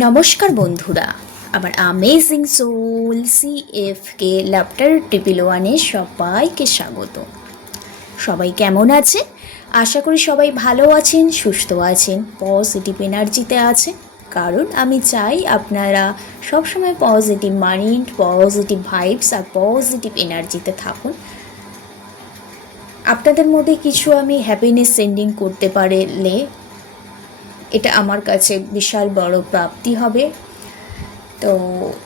নমস্কার বন্ধুরা, আমার amazing soul C F K ল্যাপটার triple ওয়ানে সবাইকে স্বাগত। সবাই কেমন আছে আশা করি সবাই ভালো আছেন, সুস্থ আছেন পজিটিভ এনার্জিতে আছে কারণ আমি চাই আপনারা সবসময় পজিটিভ মাইন্ড পজিটিভ ভাইবস আর পজিটিভ এনার্জিতে থাকুন। আপনাদের মধ্যে কিছু আমি হ্যাপিনেস সেন্ডিং করতে পারলে এটা আমার কাছে বিশাল বড় প্রাপ্তি হবে। তো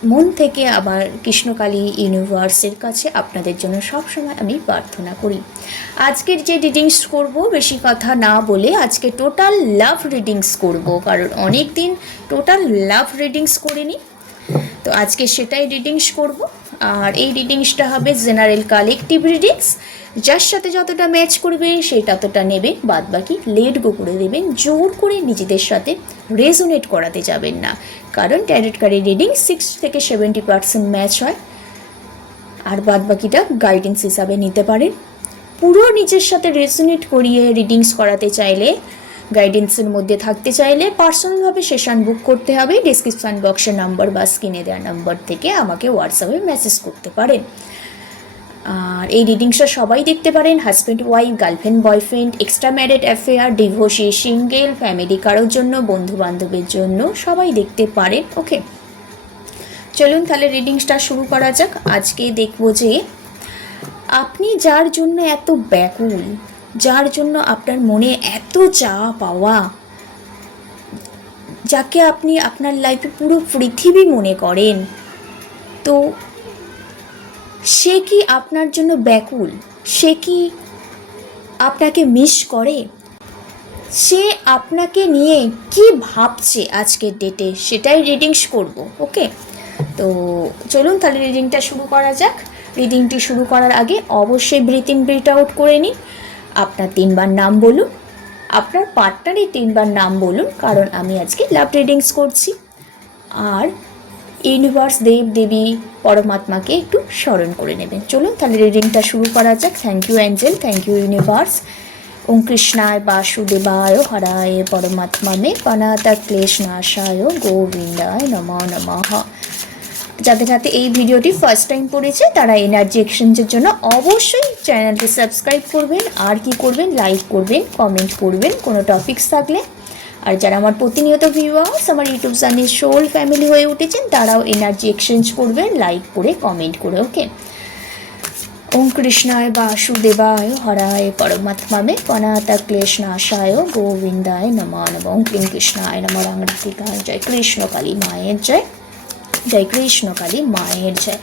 মন থেকে আবার কৃষ্ণকালী ইউনিভার্সের কাছে আপনাদের জন্য সবসময় আমি প্রার্থনা করি। আজকের যে রিডিংস করব, বেশি কথা না বলে আজকে টোটাল লাভ রিডিংস করব, কারণ অনেক দিন টোটাল লাভ রিডিংস করিনি। তো আজকে সেটাই রিডিংস করব। আর এই রিডিংসটা হবে জেনারেল কালেকটিভ রিডিংস যার সাথে যতটা ম্যাচ করবে সেই ততটা নেবে। বাদ বাকি লেট গো করে দেবেন। জোর করে নিজেদের সাথে রেজোনেট করাতে যাবেন না। কারণ ট্যারেট কার্ডের রিডিং সিক্স থেকে সেভেন্টি পার্সেন্ট ম্যাচ হয়। আর বাদ বাকিটা গাইডেন্স হিসাবে নিতে পারেন। পুরো নিজের সাথে রেজোনেট করিয়ে রিডিংস করাতে চাইলে গাইডেন্সের মধ্যে থাকতে চাইলে পার্সোনালভাবে সেশন বুক করতে হবে। ডিসক্রিপশান বক্সের নাম্বার বা স্ক্রিনে দেওয়া নাম্বার থেকে আমাকে হোয়াটসঅ্যাপে মেসেজ করতে পারেন। আর এই রিডিংসটা সবাই দেখতে পারেন। Husband wife girlfriend boyfriend extra married affair divorcee single family কারোর জন্য বন্ধু বান্ধবের জন্য সবাই দেখতে পারেন। ওকে চলুন তাহলে রিডিংসটা শুরু করা যাক। আজকে দেখব যে আপনি যার জন্য এত ব্যাকুল যার জন্য আপনার মনে এত চা পাওয়া, যাকে আপনি আপনার লাইফে পুরো পৃথিবী মনে করেন, তো সে কি আপনার জন্য ব্যাকুল? সে কি আপনাকে মিস করে? সে আপনাকে নিয়ে কি ভাবছে আজকের ডেটে সেটাই রিডিংস করব ওকে তো চলুন তাহলে রিডিংটা শুরু করা যাক। রিডিংটি শুরু করার আগে অবশ্যই ব্রিথ ব্রিথ আউট করে নিন। আপনার তিনবার নাম বলুন, আপনার পার্টনারের তিনবার নাম বলুন, কারণ আমি আজকে লাভ রিডিংস করছি। আর ইউনিভার্স দেব দেবী পরমাত্মাকে একটু স্মরণ করে নেবেন। চলুন তাহলে রিডিংটা শুরু করা যাক। Thank you angel thank you universe ওম কৃষ্ণায় বাসুদেবায় হরায় পরমাত্মা মে পনাতা ক্লেশ নাশায় গোবিন্দায় নম নমঃ। যাদের হাতে এই ভিডিওটি ফার্স্ট টাইম পড়েছে, তারা এনার্জি এক্সচেঞ্জের জন্য অবশ্যই চ্যানেলটি সাবস্ক্রাইব করবেন। আর কি করবেন? লাইক করবেন কমেন্ট করবেন, কোনো টপিকস থাকলে। আর যারা আমার প্রতিনিয়ত ভিউয়ার্স আমার ইউটিউব চ্যানেল সোল ফ্যামিলি হয়ে উঠেছেন, তারাও এনার্জি এক্সচেঞ্জ করবেন লাইক করে কমেন্ট করে ওকে ওম কৃষ্ণায় বাসুদেবায়, হরায় পরমাত্মা মে পনাতা ক্লেশ নাশায়, গোবিন্দায় নমা নম, ওম ক্লিং কৃষ্ণায় নম রাঙ্গিকায় জয় কৃষ্ণ কালী মায়ের জয়। জয় কৃষ্ণকালী মায়ের জয়।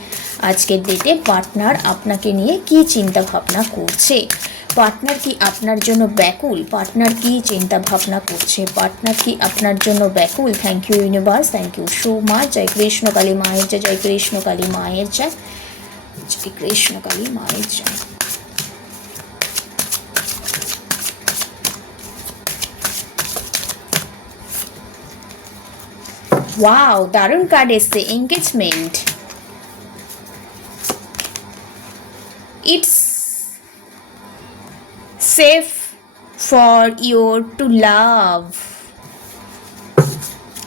আজকের ডেটে পার্টনার আপনাকে নিয়ে কি চিন্তা ভাবনা করছে? পার্টনার কি আপনার জন্য ব্যাকুল? পার্টনার কি চিন্তা ভাবনা করছে? পার্টনার কি আপনার জন্য ব্যাকুল? Thank you universe thank you so much জয় কৃষ্ণকালী মায়ের জয় জয় কৃষ্ণকালী মায়ের জয় জয় কৃষ্ণ কালী মায়ের জয়। ওয়াও দারুণ কার্ড এসছে engagement it's safe for your to love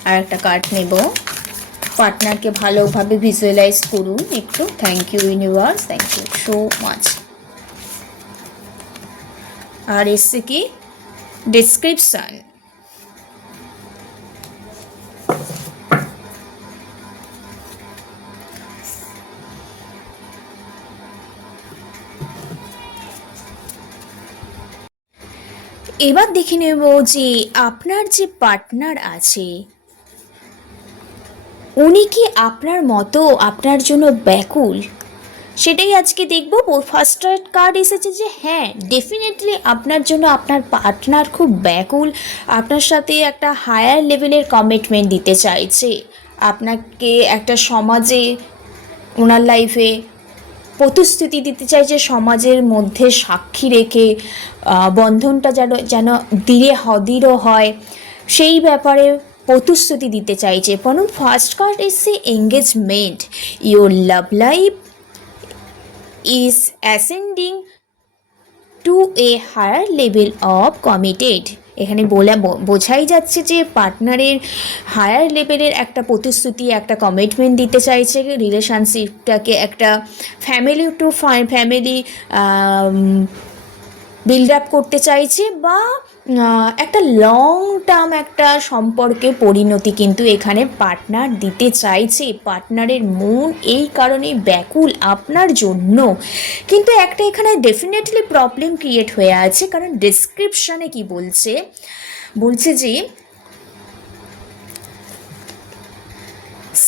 আর একটা কার্ড নেব। পার্টনারকে ভালোভাবে ভিজুয়ালাইজ করুন। একটু thank you universe thank you so much আর এসছে কি? ডিসক্রিপশন এবার দেখে নেব যে আপনার যে পার্টনার আছে, উনি কি আপনার মতো আপনার জন্য ব্যাকুল? সেটাই আজকে দেখব। ফার্স্ট কার্ড এসেছে যে হ্যাঁ ডেফিনেটলি আপনার জন্য আপনার পার্টনার খুব ব্যাকুল। আপনার সাথে একটা হায়ার লেভেলের কমিটমেন্ট দিতে চাইছে। আপনাকে একটা সমাজে, ওনার লাইফে প্রতিশ্রুতি দিতে চাইছে সমাজের মধ্যে সাক্ষী রেখে বন্ধনটা যেন যেন দৃঢ় হ- দৃঢ় হয়। সেই ব্যাপারে প্রতিশ্রুতি দিতে চাইছে বরং ফার্স্ট কার্ড এসছে engagement your love life is ascending to a higher level of committed. এখানে বলে বোঝাই যাচ্ছে যে পার্টনারের হায়ার লেভেলের একটা প্রতিশ্রুতি, একটা কমিটমেন্ট দিতে চাইছে রিলেশনশিপটাকে একটা family to family build up করতে চাইছে বা একটা লং টার্ম একটা সম্পর্কে পরিণতি কিন্তু এখানে পার্টনার দিতে চাইছে। পার্টনারের মন এই কারণে ব্যাকুল আপনার জন্য। কিন্তু একটা এখানে ডেফিনেটলি প্রবলেম ক্রিয়েট হয়ে আছে, কারণ ডেসক্রিপশানে কি বলছে? বলছে যে,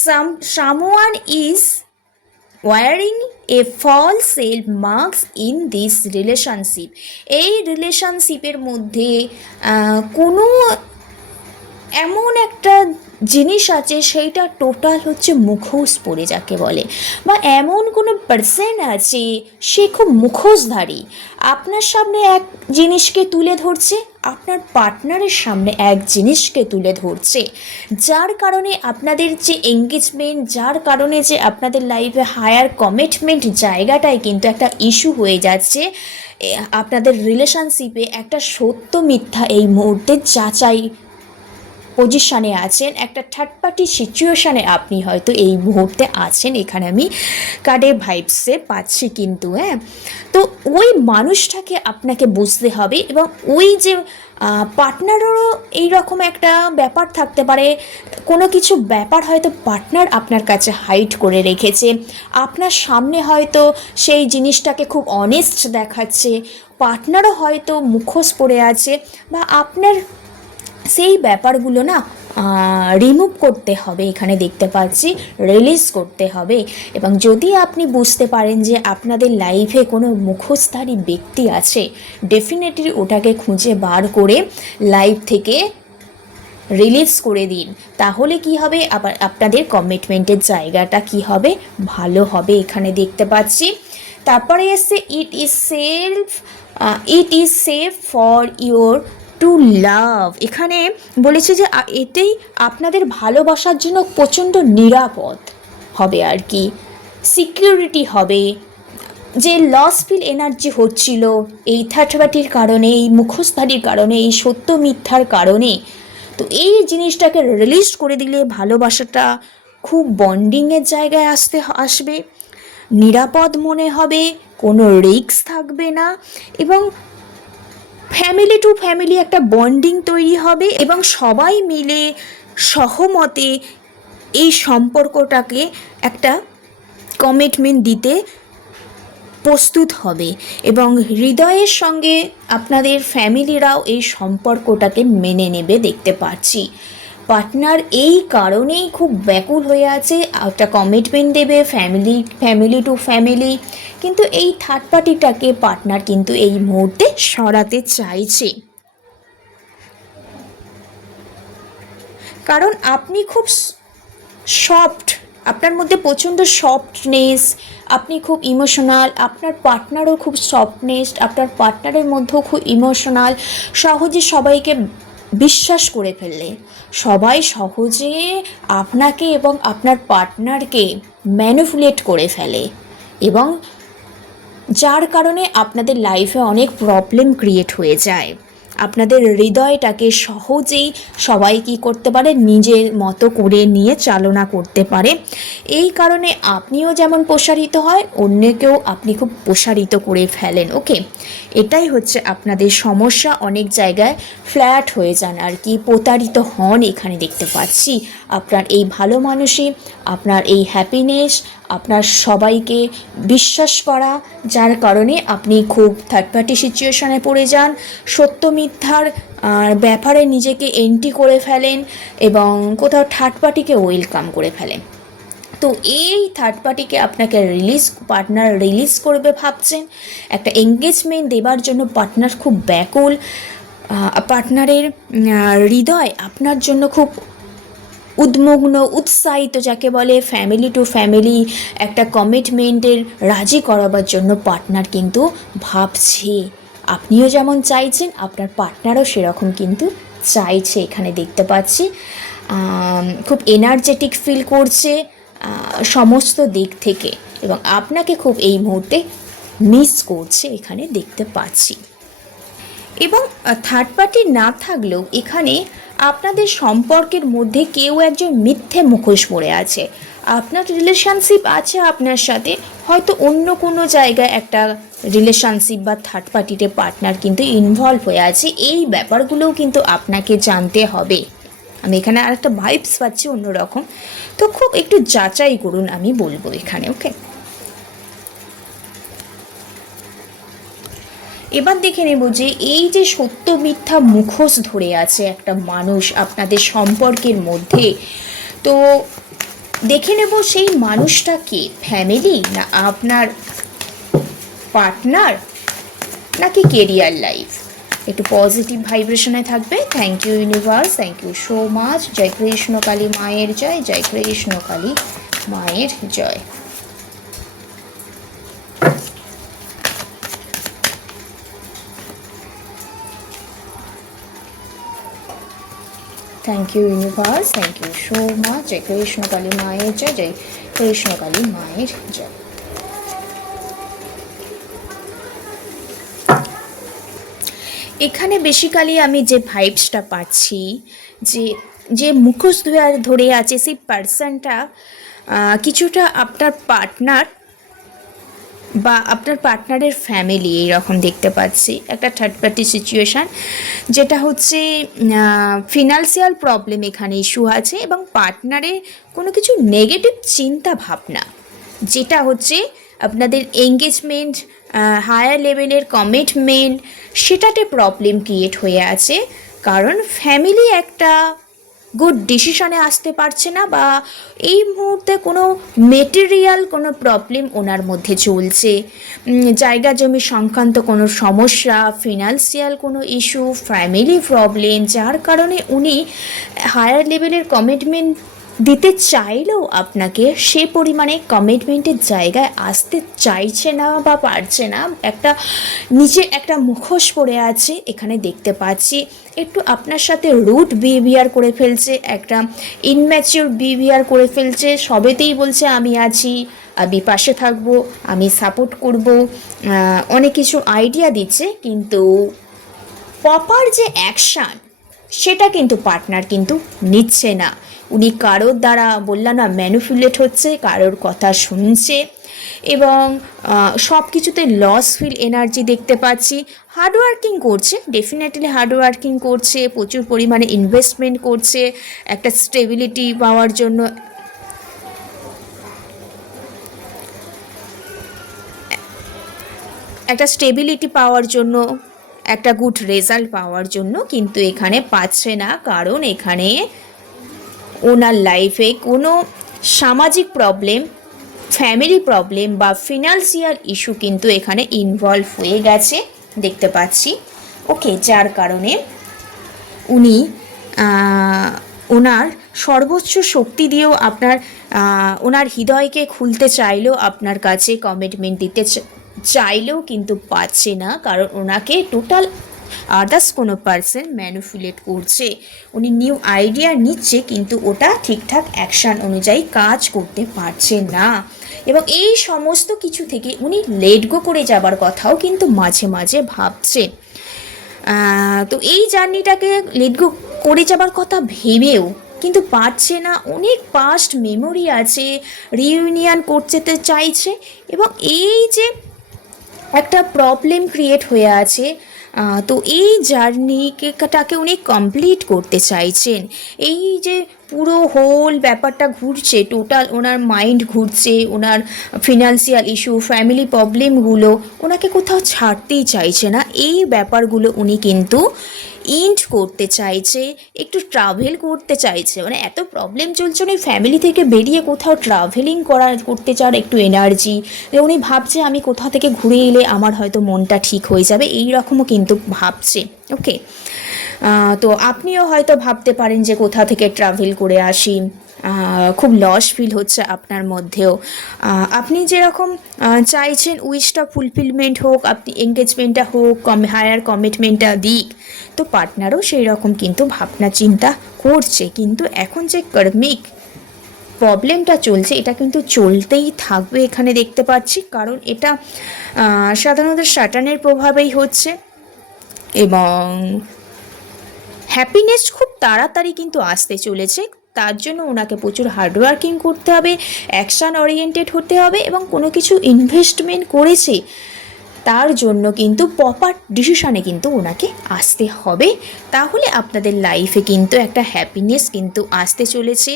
some, someone is wearing a false mask in this relationship এই রিলেশনশিপের মধ্যে কোনো এমন একটা জিনিস আছে, সেইটা টোটাল হচ্ছে মুখোশ পড়ে যাকে বলে। বা এমন কোনো পার্সন আছে, সে খুব মুখোশধারী। আপনার সামনে এক জিনিসকে তুলে ধরছে, আপনার পার্টনারের সামনে এক জিনিসকে তুলে ধরছে। যার কারণে আপনাদের যে এঙ্গেজমেন্ট যার কারণে যে আপনাদের লাইফে হায়ার কমিটমেন্ট জায়গাটায় কিন্তু একটা ইস্যু হয়ে যাচ্ছে আপনাদের রিলেশনশিপে একটা সত্য মিথ্যা এই মুহূর্তে যাচাই পজিশানে আছেন, একটা থার্ড পার্টি সিচুয়েশানে আপনি হয়তো এই মুহূর্তে আছেন। এখানে আমি কার্ডের ভাইবসে পাচ্ছি কিন্তু হ্যাঁ। তো ওই মানুষটাকে আপনাকে বুঝতে হবে এবং ওই যে পার্টনারেরও এইরকম একটা ব্যাপার থাকতে পারে। কোনো কিছু ব্যাপার হয়তো পার্টনার আপনার কাছে হাইড করে রেখেছে। আপনার সামনে হয়তো সেই জিনিসটাকে খুব অনেস্ট দেখাচ্ছে। পার্টনারও হয়তো মুখোশ পড়ে আছে বা আপনার সেই ব্যাপারগুলো না রিমুভ করতে হবে। এখানে দেখতে পাচ্ছি রিলিজ করতে হবে। এবং যদি আপনি বুঝতে পারেন যে আপনাদের লাইফে কোনো মুখোশধারী ব্যক্তি আছে ডেফিনেটলি ওটাকে খুঁজে বার করে লাইফ থেকে রিলিজ করে দিন। তাহলে কি হবে? আবার আপনাদের কমিটমেন্টের জায়গাটা কি হবে? ভালো হবে। এখানে দেখতে পাচ্ছি। তারপরে এসছে it is self it is safe for your to love এখানে বলেছে যে এটাই আপনাদের ভালোবাসার জন্য প্রচণ্ড নিরাপদ হবে আর কি। সিকিউরিটি হবে। যে লস ফিল এনার্জি হচ্ছিল, এই পার্টির কারণে, এই মুখোশধারীর কারণে, এই সত্য মিথ্যার কারণে, তো এই জিনিসটাকে রিলিজ করে দিলে ভালোবাসাটা খুব বন্ডিংয়ের জায়গায় আসতে, আসবে। নিরাপদ মনে হবে, কোনো রিস্ক থাকবে না। এবং ফ্যামিলি টু ফ্যামিলি একটা বন্ডিং তৈরি হবে এবং সবাই মিলে সহমতে এই সম্পর্কটাকে একটা কমিটমেন্ট দিতে প্রস্তুত হবে এবং হৃদয়ের সঙ্গে আপনাদের ফ্যামিলিরাও এই সম্পর্কটাকে মেনে নেবে দেখতে পাচ্ছি পার্টনার এই কারণেই খুব ব্যাকুল হয়ে আছে, একটা কমিটমেন্ট দেবে ফ্যামিলি ফ্যামিলি টু ফ্যামিলি কিন্তু এই থার্ড পার্টিটাকে পার্টনার কিন্তু এই মুহূর্তে সরাতে চাইছে। কারণ আপনি খুব সফট আপনার মধ্যে প্রচণ্ড সফটনেস আপনি খুব ইমোশনাল আপনার পার্টনারও খুব সফটনেস আপনার পার্টনারের মধ্যেও খুব ইমোশনাল সহজে সবাইকে বিশ্বাস করে ফেললে। সবাই সহজে আপনাকে এবং আপনার পার্টনারকে ম্যানিপুলেট করে ফেলে এবং যার কারণে আপনাদের লাইফে অনেক প্রবলেম ক্রিয়েট হয়ে যায়। আপনাদের হৃদয়টাকে সহজেই সবাই কী করতে পারে? নিজের মতো করে নিয়ে চালনা করতে পারে। এই কারণে আপনিও যেমন প্রসারিত হয়, অন্যকেও আপনি খুব প্রসারিত করে ফেলেন ওকে এটাই হচ্ছে আপনাদের সমস্যা। অনেক জায়গায় ফ্ল্যাট হয়ে যান আর কি, প্রতারিত হন এখানে দেখতে পাচ্ছি। আপনার এই ভালো মানুষই আপনার এই হ্যাপিনেস আপনার সবাইকে বিশ্বাস করা, যার কারণে আপনি খুব থার্ড পার্টি সিচুয়েশনে পড়ে যান। সত্য মিথ্যার ব্যাপারে নিজেকে এন্ট্রি করে ফেলেন এবং কোথাও থার্ড পার্টিকে ওয়েলকাম করে ফেলেন। তো এই থার্ড পার্টিকে আপনাকে রিলিজ পার্টনার রিলিজ করবে ভাবছেন। একটা এঙ্গেজমেন্ট দেবার জন্য পার্টনার খুব ব্যাকুল। পার্টনারের হৃদয় আপনার জন্য খুব উদ্মগ্ন, উৎসাহিত, যাকে বলে ফ্যামিলি টু ফ্যামিলি একটা কমিটমেন্টের রাজি করাবার জন্য পার্টনার কিন্তু ভাবছে। আপনিও যেমন চাইছেন, আপনার পার্টনারও সেরকম কিন্তু চাইছে। এখানে দেখতে পাচ্ছি খুব এনার্জেটিক ফিল করছে। সমস্ত দিক থেকে এবং আপনাকে খুব এই মুহূর্তে মিস করছে, এখানে দেখতে পাচ্ছি। এবং থার্ড পার্টি না থাকলেও এখানে আপনাদের সম্পর্কের মধ্যে কেউ একজন মিথ্যে মুখোশ পড়ে আছে। আপনার রিলেশনশিপ আছে আপনার সাথে, হয়তো অন্য কোনো জায়গায় একটা রিলেশনশিপ বা থার্ড পার্টিতে পার্টনার কিন্তু ইনভলভ হয়ে আছে। এই ব্যাপারগুলোও কিন্তু আপনাকে জানতে হবে। আমি এখানে আর একটা ভাইবস পাচ্ছি অন্যরকম। তো খুব একটু যাচাই করুন আমি বলব এখানে ওকে এবার দেখে নেব যে এই যে সত্য মিথ্যা মুখোশ ধরে আছে একটা মানুষ আপনাদের সম্পর্কের মধ্যে, তো দেখে নেব সেই মানুষটা কে ফ্যামিলি না আপনার পার্টনার নাকি কেরিয়ার লাইফ একটু পজিটিভ ভাইব্রেশনে থাকবে। Thank you universe thank you so much জয় কৃষ্ণ কালী মায়ের জয় জয় কৃষ্ণ কালী মায়ের জয় thank you universe thank you so much জয় কৃষ্ণ কালী মায়ের জয় জয় কৃষ্ণ কালী মায়ের জয় এখানে বেসিক্যালি আমি যে ভাইবসটা পাচ্ছি, যে যে মুখোশ ধরে আছে, সেই পার্সনটা কিছুটা আপনার পার্টনার বা আপনার পার্টনারের ফ্যামিলি এইরকম দেখতে পাচ্ছি। একটা থার্ড পার্টি সিচুয়েশান যেটা হচ্ছে ফিনান্সিয়াল প্রবলেম এখানে ইস্যু আছে এবং পার্টনারের কোনো কিছু নেগেটিভ চিন্তা ভাবনা, যেটা হচ্ছে আপনাদের এঙ্গেজমেন্ট হায়ার লেভেলের কমিটমেন্ট সেটাতে প্রবলেম ক্রিয়েট হয়ে আছে। কারণ ফ্যামিলি একটা গুড ডিসিশনে আসতে পারছে না বা এই মুহূর্তে কোনো মেটেরিয়াল কোনো প্রবলেম ওনার মধ্যে চলছে। জায়গা জমি সংক্রান্ত কোনো সমস্যা ফিনান্সিয়াল কোনো ইস্যু ফ্যামিলি প্রবলেম যার কারণে উনি হায়ার লেভেলের কমিটমেন্ট দিতে চাইলেও আপনাকে সে পরিমাণে কমিটমেন্টের জায়গায় আসতে চাইছে না বা পারছে না। একটা নিজে একটা মুখোশ পড়ে আছে, এখানে দেখতে পাচ্ছি। একটু আপনার সাথে রুট বিহেভিয়ার করে ফেলছে, একটা ইনম্যাচিওর বিহেভিয়ার করে ফেলছে। সবেতেই বলছে, আমি আছি, আমি পাশে থাকব, আমি সাপোর্ট করব। অনেক কিছু আইডিয়া দিচ্ছে, কিন্তু প্রপার যে অ্যাকশান সেটা কিন্তু পার্টনার কিন্তু নিচ্ছে না। উনি কারোর দ্বারা বললাম না ম্যানুপুলেট হচ্ছে, কারোর কথা শুনছে এবং সব কিছুতে লস ফিল এনার্জি দেখতে পাচ্ছি। হার্ডওয়ার্কিং করছে ডেফিনেটলি হার্ডওয়ার্কিং করছে, প্রচুর পরিমাণে ইনভেস্টমেন্ট করছে, একটা স্টেবিলিটি পাওয়ার জন্য। একটা স্টেবিলিটি পাওয়ার জন্য, একটা গুড রেজাল্ট পাওয়ার জন্য কিন্তু এখানে পাচ্ছে না, কারণ এখানে ওনার লাইফে কোনো সামাজিক প্রবলেম ফ্যামিলি প্রবলেম বা ফিনান্সিয়াল ইস্যু কিন্তু এখানে ইনভলভ হয়ে গেছে, দেখতে পাচ্ছি। ওকে যার কারণে উনি ওনার সর্বোচ্চ শক্তি দিয়েও আপনার ওনার হৃদয়কে খুলতে চাইলেও আপনার কাছে কমিটমেন্ট দিতে চাইলেও কিন্তু পাচ্ছে না। কারণ ওনাকে টোটাল আদার্স কোনো পার্সন ম্যানুফুলেট করছে। উনি নিউ আইডিয়া নিচ্ছে কিন্তু ওটা ঠিকঠাক অ্যাকশান অনুযায়ী কাজ করতে পারছে না। এবং এই সমস্ত কিছু থেকে উনি লেট গো করে যাবার কথাও কিন্তু মাঝে মাঝে ভাবছে। তো এই জার্নিটাকে লেট গো করে যাবার কথা ভেবেও কিন্তু পারছে না। অনেক পাস্ট মেমোরি আছে রিউনিয়ন করতে চাইছে। এবং এই যে একটা প্রবলেম ক্রিয়েট হয়ে আছে। তো এই জার্নিটাকে উনি কমপ্লিট করতে চাইছেন। এই যে পুরো হোল ব্যাপারটা ঘুরছে টোটাল ওনার মাইন্ড ঘুরছে, ওনার ফিনান্সিয়াল ইস্যু ফ্যামিলি প্রবলেমগুলো ওনাকে কোথাও ছাড়তেই চাইছে না। এই ব্যাপারগুলো উনি কিন্তু ইন্ট করতে চাইছে, একটু ট্রাভেল করতে চাইছে। মানে এত প্রবলেম চলছে, উনি ফ্যামিলি থেকে বেরিয়ে কোথাও ট্রাভেলিং করা করতে চান একটু এনার্জি উনি ভাবছে, আমি কোথা থেকে ঘুরে এলে আমার হয়তো মনটা ঠিক হয়ে যাবে। এই রকমও কিন্তু ভাবছে। ওকে তো আপনিও হয়তো ভাবতে পারেন যে কোথা থেকে ট্রাভেল করে আসি। খুব লস ফিল হচ্ছে আপনার মধ্যেও। আপনি যেরকম চাইছেন উইশটা ফুলফিলমেন্ট হোক, আপনি এঙ্গেজমেন্টটা হোক কম হায়ার কমিটমেন্টটা দিক, তো পার্টনারও সেই রকম কিন্তু ভাবনা চিন্তা করছে। কিন্তু এখন যে কর্মিক প্রবলেমটা চলছে, এটা কিন্তু চলতেই থাকবে এখানে দেখতে পাচ্ছি। কারণ এটা সাধারণত সাটানের প্রভাবেই হচ্ছে এবং হ্যাপিনেস খুব তাড়াতাড়ি কিন্তু আসতে চলেছে। তার জন্য ওনাকে প্রচুর হার্ডওয়ার্কিং করতে হবে অ্যাকশান ওরিয়েন্টেড হতে হবে এবং কোনো কিছু ইনভেস্টমেন্ট করেছে, তার জন্য কিন্তু প্রপার ডিসিশনে কিন্তু ওনাকে আসতে হবে। তাহলে আপনাদের লাইফে কিন্তু একটা হ্যাপিনেস কিন্তু আসতে চলেছে।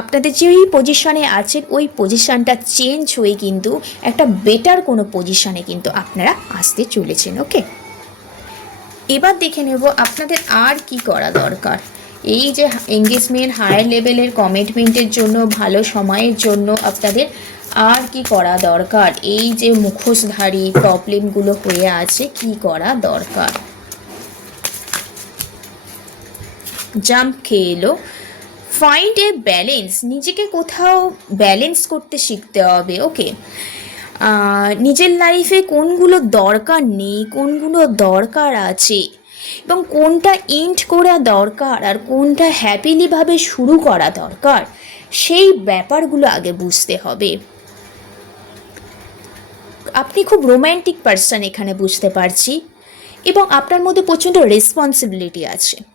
আপনাদের যেই পজিশনে আছেন, ওই পজিশানটা চেঞ্জ হয়ে কিন্তু একটা বেটার কোনো পজিশানে কিন্তু আপনারা আসতে চলেছেন ওকে এবার দেখে নেব আপনাদের আর কি করা দরকার। এই যে এঙ্গেজমেন্ট হায়ার লেভেলের কমিটমেন্টের জন্য, ভালো সময়ের জন্য আপনাদের আর কি করা দরকার? এই যে মুখোশধারী প্রবলেমগুলো হয়ে আছে, কি করা দরকার? জাম্প খেয়ে এলো। ফাইন্ড এ ব্যালেন্স নিজেকে কোথাও ব্যালেন্স করতে শিখতে হবে ওকে নিজের লাইফে কোনগুলো দরকার নেই, কোনগুলো দরকার আছে? এবং কোনটা এন্ড করা দরকার আর কোনটা হ্যাপিলিভাবে শুরু করা দরকার, সেই ব্যাপারগুলো আগে বুঝতে হবে। আপনি খুব রোম্যান্টিক পার্সন এখানে বুঝতে পারছি। এবং আপনার মধ্যে প্রচণ্ড রেসপন্সিবিলিটি আছে।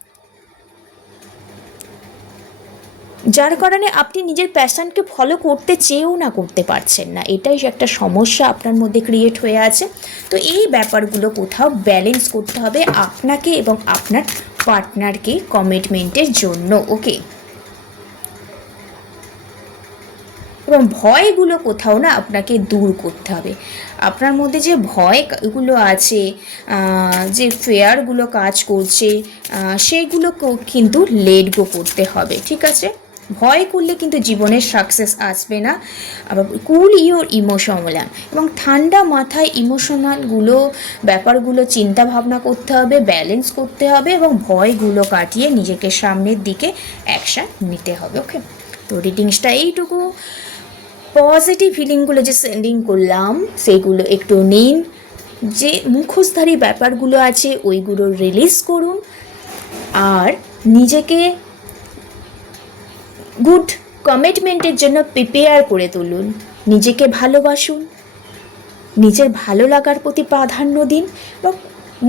যার কারণে আপনি নিজের প্যাশনকে ফলো করতে চেয়েও না করতে পারছেন না। এটাই একটা সমস্যা আপনার মধ্যে ক্রিয়েট হয়ে আছে। তো এই ব্যাপারগুলো কোথাও ব্যালেন্স করতে হবে আপনাকে এবং আপনার পার্টনারকে কমিটমেন্টের জন্য ওকে এবং ভয়গুলো কোথাও না আপনাকে দূর করতে হবে। আপনার মধ্যে যে ভয়গুলো আছে যে ফেয়ারগুলো কাজ করছে সেইগুলোকেও কিন্তু লেট গো করতে হবে, ঠিক আছে? ভয় করলে কিন্তু জীবনের সাকসেস আসবে না। আবার কুল ইওর ইমোশনাল এবং ঠান্ডা মাথায় ইমোশনালগুলো ব্যাপারগুলো চিন্তা ভাবনা করতে হবে ব্যালেন্স করতে হবে এবং ভয়গুলো কাটিয়ে নিজেকে সামনের দিকে অ্যাকশান নিতে হবে ওকে তো রিডিংসটা এইটুকু। পজিটিভ ফিলিংগুলো যে সেন্ডিং করলাম, সেগুলো একটু নিন। যে মুখোশধারী ব্যাপারগুলো আছে, ওইগুলো রিলিজ করুন। আর নিজেকে গুড কমিটমেন্টের জন্য প্রিপেয়ার করে তুলুন। নিজেকে ভালোবাসুন। নিজের ভালো লাগার প্রতি প্রাধান্য দিন এবং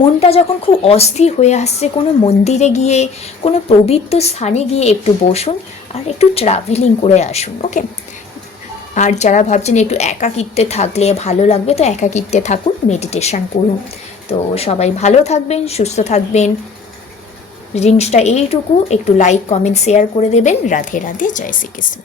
মনটা যখন খুব অস্থির হয়ে আসছে, কোনো মন্দিরে গিয়ে, কোনো পবিত্র স্থানে গিয়ে একটু বসুন আর একটু ট্রাভেলিং করে আসুন ওকে আর যারা ভাবছেন একটু একাকিত্বে থাকলে ভালো লাগবে, তো একাকিত্বে থাকুন মেডিটেশন করুন। তো সবাই ভালো থাকবেন, সুস্থ থাকবেন। রিংসটা এইটুকু একটু লাইক কমেন্ট শেয়ার করে দেবেন। রাধে রাধে জয় শ্রীকৃষ্ণ।